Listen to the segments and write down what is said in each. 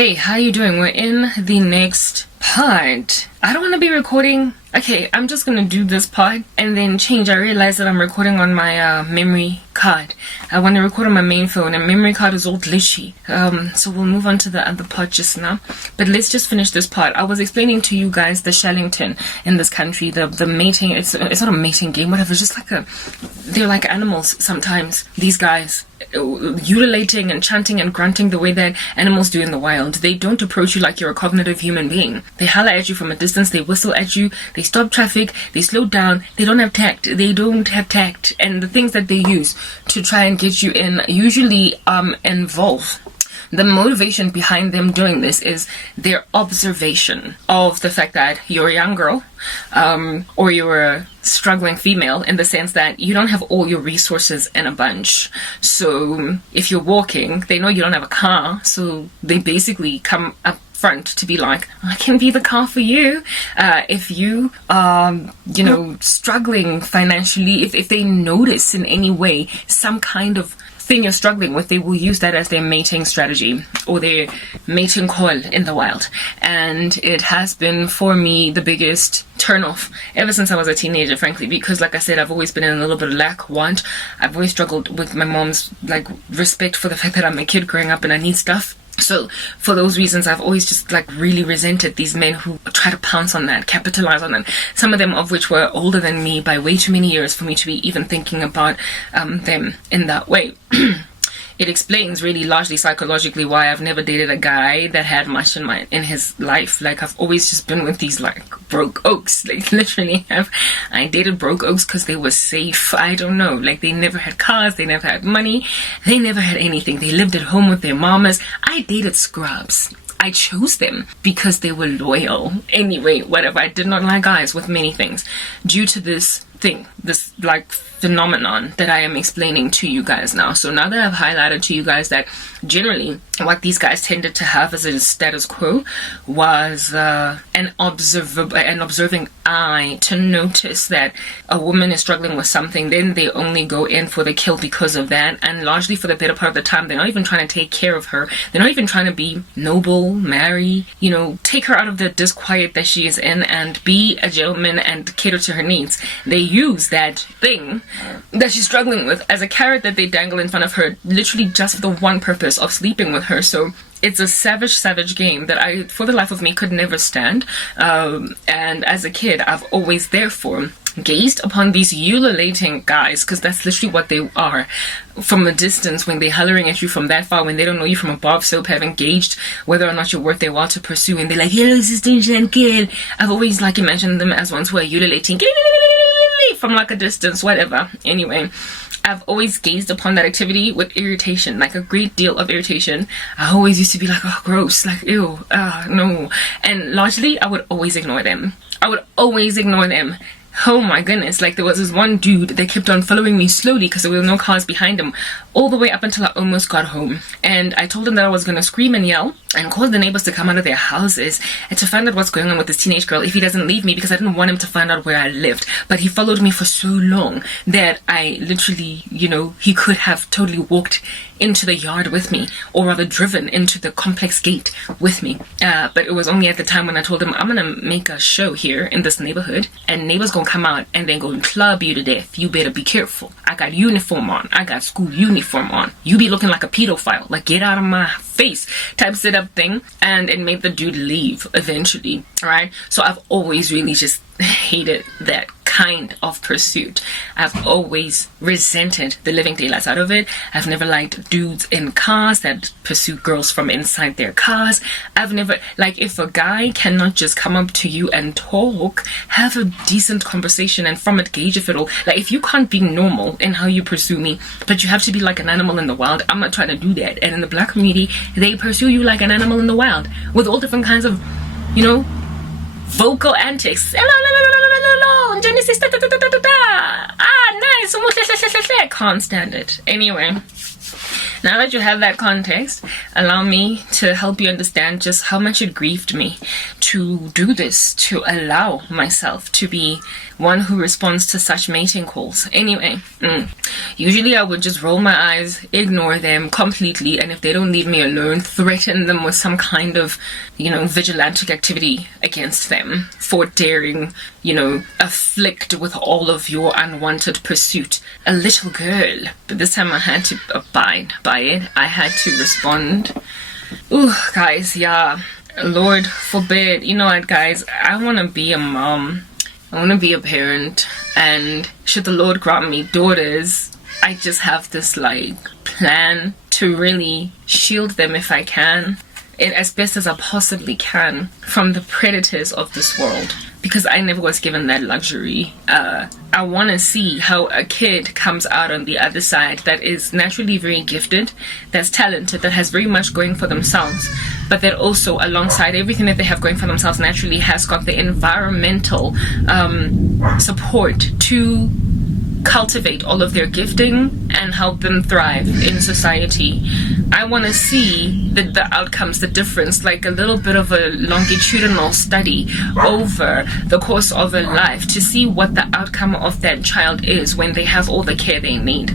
Hey, how you doing? We're in the next part. I don't want to be recording. Okay, I'm just gonna do this part and then change. I realized that I'm recording on my memory card. I want to record on my main phone and memory card is all glitchy. So we'll move on to the other part just now. But let's just finish this part. I was explaining to you guys the Shellington in this country, the mating. It's not a mating game, whatever. It's just like they're like animals sometimes. These guys ululating and chanting and grunting the way that animals do in the wild. They don't approach you like you're a cognitive human being. They holler at you from a distance. They whistle at you. They stop traffic. They slow down. They don't have tact. And the things that they use to try and get you in usually involve. The motivation behind them doing this is their observation of the fact that you're a young girl, or you're a struggling female, in the sense that you don't have all your resources in a bunch. So if you're walking, they know you don't have a car, so they basically come up front to be like, I can be the car for you. If you are, struggling financially, if they notice in any way some kind of thing you're struggling with, they will use that as their mating strategy or their mating call in the wild. And it has been for me the biggest turnoff ever since I was a teenager, frankly, because like I said, I've always been in a little bit of want. I've always struggled with my mom's respect for the fact that I'm a kid growing up and I need stuff. So for those reasons, I've always just really resented these men who try to pounce on that, capitalize on that. Some of them of which were older than me by way too many years for me to be even thinking about them in that way. It explains really largely psychologically why I've never dated a guy that had much in his life. I've always just been with these broke oaks. Literally I dated broke oaks because they were safe. I don't know. They never had cars, they never had money, they never had anything. They lived at home with their mamas. I dated scrubs. I chose them because they were loyal. Anyway, whatever. I did not like guys with many things due to this thing, this phenomenon that I am explaining to you guys now. So now that I've highlighted to you guys that generally what these guys tended to have as a status quo was an observing eye to notice that a woman is struggling with something, then they only go in for the kill because of that. And largely for the better part of the time, they're not even trying to take care of her. They're not even trying to be noble, marry, take her out of the disquiet that she is in and be a gentleman and cater to her needs. They use that thing that she's struggling with as a carrot that they dangle in front of her, literally just for the one purpose of sleeping with her. So it's a savage game that I, for the life of me, could never stand. And as a kid, I've always, therefore, gazed upon these ululating guys, because that's literally what they are, from a distance, when they're hollering at you from that far, when they don't know you from above, so haven't gauged whether or not you're worth their while to pursue, and they're like, hello, sister and kid. I've always imagined them as ones who are ululating from a distance, whatever. Anyway, I've always gazed upon that activity with irritation, a great deal of irritation. I always used to be oh, gross, ew, no. And largely, I would always ignore them. Oh my goodness, there was this one dude that kept on following me slowly because there were no cars behind him, all the way up until I almost got home. And I told him that I was going to scream and yell and cause the neighbors to come out of their houses and to find out what's going on with this teenage girl if he doesn't leave me, because I didn't want him to find out where I lived. But he followed me for so long that I literally, he could have totally walked into the yard with me, or rather driven into the complex gate with me. But it was only at the time when I told him, I'm gonna make a show here in this neighborhood and neighbors gonna come out and they're gonna club you to death. You better be careful. I got uniform on. I got school uniform on. You be looking like a pedophile. Get out of my face type sit up thing. And it made the dude leave eventually. Alright? So I've always really just hated that kind of pursuit. I've always resented the living daylights out of it. I've never liked dudes in cars that pursue girls from inside their cars. I've never, if a guy cannot just come up to you and talk, have a decent conversation and from it gauge if it'll, if you can't be normal in how you pursue me, but you have to be like an animal in the wild, I'm not trying to do that. And in the black community, they pursue you like an animal in the wild with all different kinds of, vocal antics. Genesis, nice. Can't stand it. Anyway, now that you have that context, allow me to help you understand just how much it grieved me to do this, to allow myself to be one who responds to such mating calls. Anyway, usually I would just roll my eyes, ignore them completely, and if they don't leave me alone, threaten them with some kind of, vigilantic activity against them for daring, afflict with all of your unwanted pursuit a little girl. But this time I had to abide by it. I had to respond. Ooh, guys, yeah. Lord forbid. You know what, guys? I want to be a mom. I want to be a parent. And should the Lord grant me daughters, I just have this, plan to really shield them if I can. As best as I possibly can from the predators of this world, because I never was given that luxury. I want to see how a kid comes out on the other side that is naturally very gifted, that's talented, that has very much going for themselves, but that also alongside everything that they have going for themselves naturally has got the environmental support to cultivate all of their gifting and help them thrive in society. I want to see the outcomes, the difference, like a little bit of a longitudinal study over the course of a life to see what the outcome of that child is when they have all the care they need.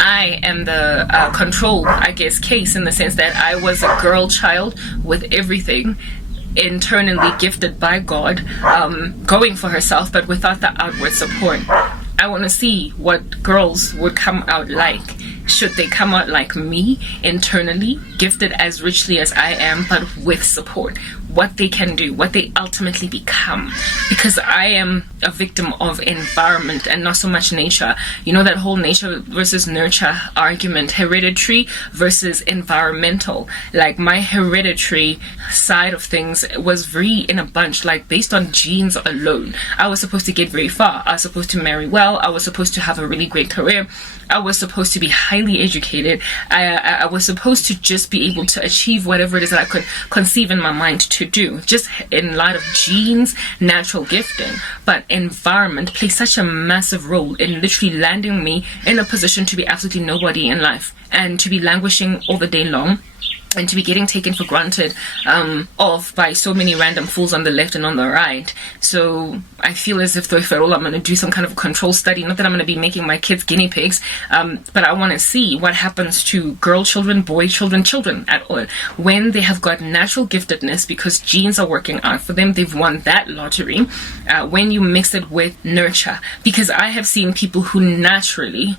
I am the control, case in the sense that I was a girl child with everything internally gifted by God, going for herself, but without the outward support. I want to see what girls would come out like. Should they come out like me, internally, gifted as richly as I am, but with support? What they can do, what they ultimately become. Because I am a victim of environment and not so much nature. You know that whole nature versus nurture argument, hereditary versus environmental. Like my hereditary side of things was very in a bunch, based on genes alone. I was supposed to get very far. I was supposed to marry well. I was supposed to have a really great career. I was supposed to be highly educated. I was supposed to just be able to achieve whatever it is that I could conceive in my mind to do, just in light of genes, natural gifting. But environment plays such a massive role in literally landing me in a position to be absolutely nobody in life and to be languishing all the day long, and to be getting taken for granted of by so many random fools on the left and on the right. So I feel as if, though, if at all I'm going to do some kind of control study, not that I'm going to be making my kids guinea pigs, but I want to see what happens to girl children, boy children at all, when they have got natural giftedness because genes are working out for them. They've won that lottery. When you mix it with nurture, because I have seen people who naturally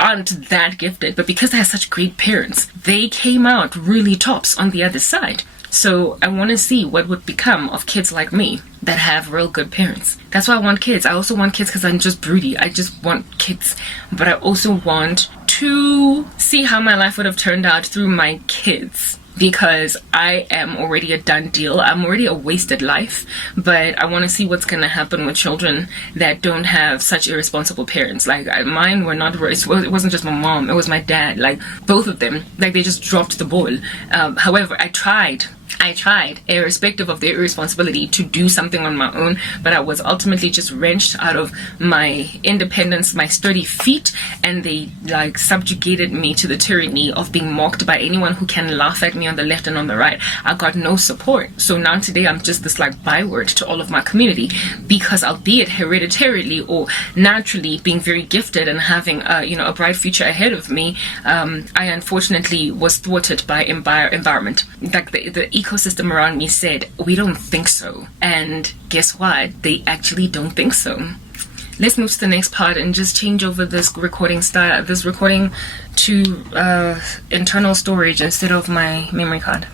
aren't that gifted, but because they have such great parents, they came out really tops on the other side. So I want to see what would become of kids like me that have real good parents. That's why I want kids. I also want kids because I'm just broody. I just want kids. But I also want to see how my life would have turned out through my kids, because I am already a done deal. I'm already a wasted life, but I want to see what's going to happen with children that don't have such irresponsible parents. Mine were not, it wasn't just my mom, it was my dad, both of them, they just dropped the ball. However, I tried, irrespective of their irresponsibility, to do something on my own, but I was ultimately just wrenched out of my independence, my sturdy feet, and they subjugated me to the tyranny of being mocked by anyone who can laugh at me on the left and on the right. I got no support. So now today I'm just this byword to all of my community, because albeit hereditarily or naturally being very gifted and having a bright future ahead of me, I unfortunately was thwarted by environment. The ecosystem around me said, we don't think so. And guess what? They actually don't think so. Let's move to the next part and just change over this recording style, to internal storage instead of my memory card.